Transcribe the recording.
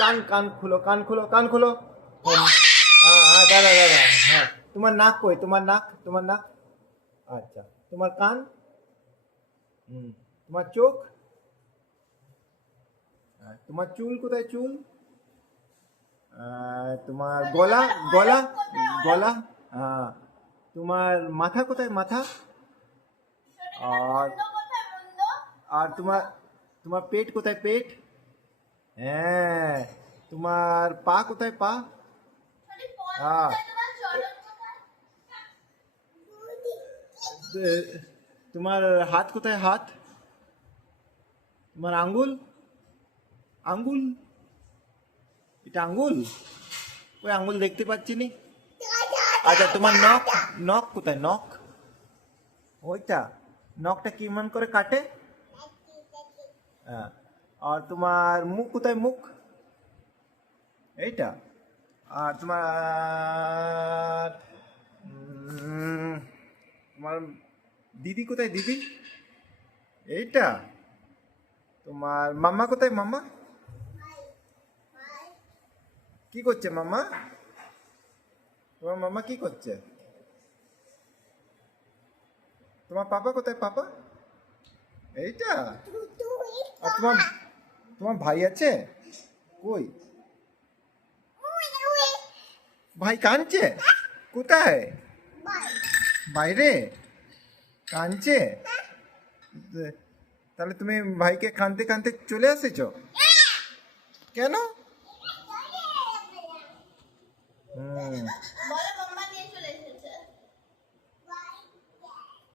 কান কান খুলো কান খুলো কান খুলো। হ্যাঁ হ্যাঁ দাদা দাদা হ্যাঁ। তোমার নাক কই? তোমার নাক, তোমার নাক। আচ্ছা, তোমার কান। হুম। তোমার চোখ। তোমার চুল কোথায়? চুল। তোমার গলা, গলা, গলা। হ্যাঁ। তোমার মাথা কোথায়? মাথা। আর আর তোমার তোমার পেট কোথায়? পেট। হ্যাঁ। তোমার পা কোথায়? পা। হ্যাঁ। তোমার হাত কোথায়? হাত। তোমার আঙ্গুল, আঙ্গুল। এটা আঙ্গুল? ওই আঙ্গুল দেখতে পাচ্ছি নি। আচ্ছা, তোমার নখ, নখ কোথায়? নখ। ওইটা। নখটা কেমন করে কাটে? হ্যাঁ। আর তোমার মুখ কোথায়? মুখ। এইটা। আর তোমার তোমার দিদি কোথায়? দিদি। এইটা। তোমার মাম্মা কোথায়? মাম্মা। কি করছে মাম্মা? তোমার মাম্মা কি করছে? তোমার পাপা কোথায়? পাপা। এইটা। আর তোমার তোমার ভাই আছে? কই? ভাই কাঁদছে? কোথায়? বাইরে কাঁদছে? তাহলে তুমি ভাইকে কাঁদতে কাঁদতে চলে এসেছো কেন? হুম।